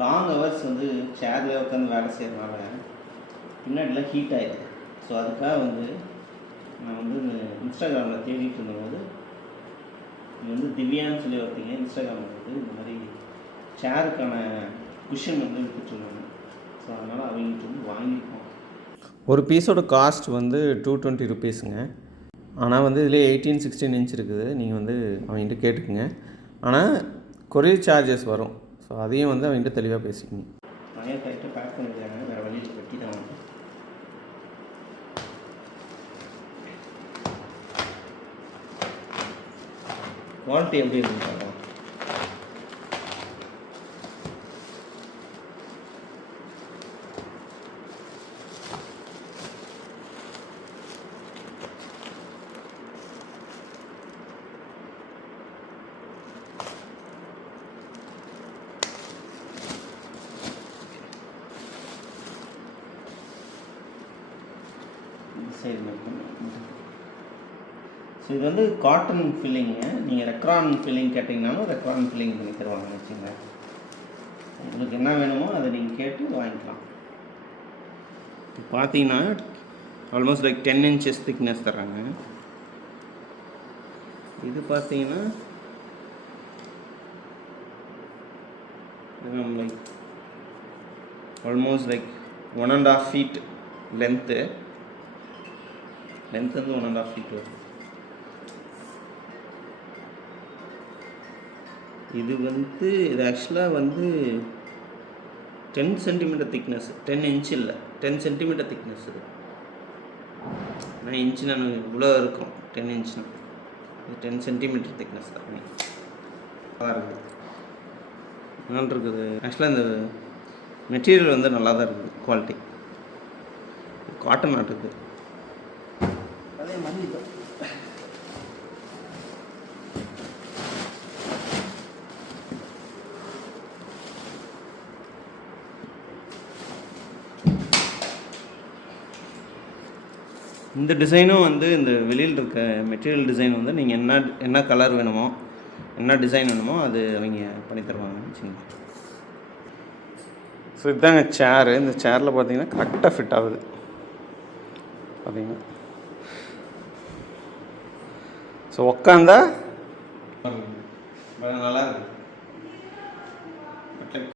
Long hours வந்து சேரில் உட்காந்து வேலை செய்கிறதுனால பின்னாடிலாம் ஹீட் ஆகிடுது. ஸோ அதுக்காக வந்து நான் வந்து இன்ஸ்டாகிராமில் தேடிட்டு இருந்தபோது இது வந்து திவ்யான்னு சொல்லி ஒருத்தீங்க இன்ஸ்டாகிராமில் வந்து இந்த மாதிரி சேருக்கான குஷன் வந்து விற்றுட்ருந்தாங்க. ஸோ அதனால் அவங்ககிட்ட வந்து வாங்கியிருக்கோம். ஒரு பீஸோட காஸ்ட் வந்து 220 ருபீஸுங்க. ஆனால் வந்து இதிலே 18-16 இன்ச் இருக்குது. நீங்கள் வந்து அவங்ககிட்ட கேட்டுக்குங்க. ஆனால் கொரியர் சார்ஜஸ் வரும். ஸோ அதையும் வந்து அவங்ககிட்ட தெளிவாக பேசிக்கணும். நிறைய கரெக்டாக பேக் பண்ணியிருக்காங்க. வேறு வழியில் கட்டி தான் வந்து குவாலிட்டி எப்படி இருக்குன்னு சைடு மட்டும். ஸோ இது வந்து காட்டன் ஃபில்லிங்க. நீங்கள் ரெக்ரான் ஃபில்லிங் கேட்டிங்கனாலும் ரெக்ரான் ஃபில்லிங் பண்ணி தருவாங்கன்னு வச்சுங்க. உங்களுக்கு என்ன வேணுமோ அதை நீங்கள் கேட்டு வாங்கிக்கலாம். பார்த்தீங்கன்னா ஆல்மோஸ்ட் லைக் 10 inches திக்னஸ் தராங்க. இது பார்த்தீங்கன்னா like almost like 1.5 feet length வந்து 1.5 feet வரும். இது வந்து இது ஆக்சுவலாக வந்து 10 centimeter திக்னஸ், 10 inch இல்லை, 10 centimeter திக்னஸ். இது நான் இன்ச்சு நான் இவ்வளோ இருக்கும், 10 inchனா இது 10 centimeter திக்னஸ் தான். நல்லா இருக்குது, நல்லா இருக்குது. ஆக்சுவலாக இந்த மெட்டீரியல் வந்து நல்லா தான் இருக்குது, குவாலிட்டி காட்டன் ஆட்டுக்கு. அதே மாதிரி இந்த டிசைனும் வந்து இந்த வெளியில் இருக்க மெட்டீரியல் டிசைன் வந்து நீங்கள் என்ன கலர் வேணுமோ என்ன டிசைன் வேணுமோ அது அவங்க பண்ணி தருவாங்க வச்சுங்க. ஸோ இதுதாங்க சேரு. இந்த சேரில் பார்த்தீங்கன்னா கரெக்டாக ஃபிட் ஆகுது. பார்த்தீங்கன்னா ஸோ உக்காந்தா நல்லா இருக்குது.